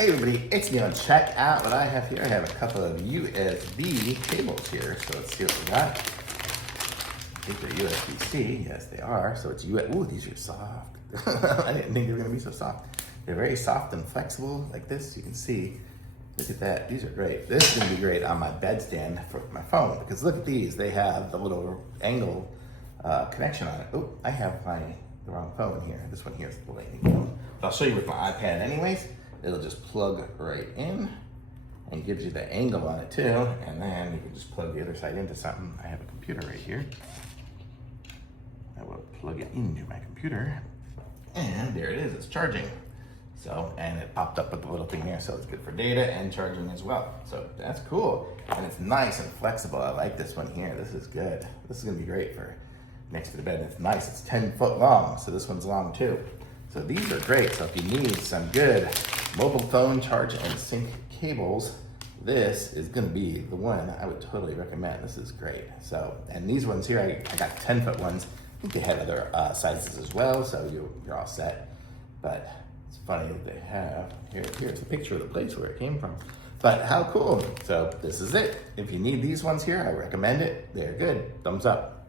Hey everybody, it's Neil. Check out what I have here. I have a couple of USB cables here. So let's see what we got. I think they're USB-C. Yes, they are. So it's USB. Ooh, these are soft. I didn't think they were gonna be so soft. They're very soft and flexible like this. You can see. Look at that. These are great. This is gonna be great on my bedstand for my phone because look at these. They have the little angle connection on it. Oh, I have the wrong phone here. This one here is the lightning phone. But I'll show you with my iPad anyways. It'll just plug right in and gives you the angle on it too. And then you can just plug the other side into something. I have a computer right here. I will plug it into my computer. And there it is, it's charging. So, and it popped up with the little thing there, so it's good for data and charging as well. So that's cool. And it's nice and flexible. I like this one here. This is good. This is gonna be great for next to the bed. And it's nice, it's 10 foot long. So this one's long too. So these are great. So if you need some good mobile phone charge and sync cables, this is gonna be the one I would totally recommend. This is great. So, and these ones here, I got 10 foot ones. I think they have other sizes as well, so you're all set. But it's funny that they have, here's a picture of the place where it came from. But how cool. So this is it. If you need these ones here, I recommend it. They're good. Thumbs up.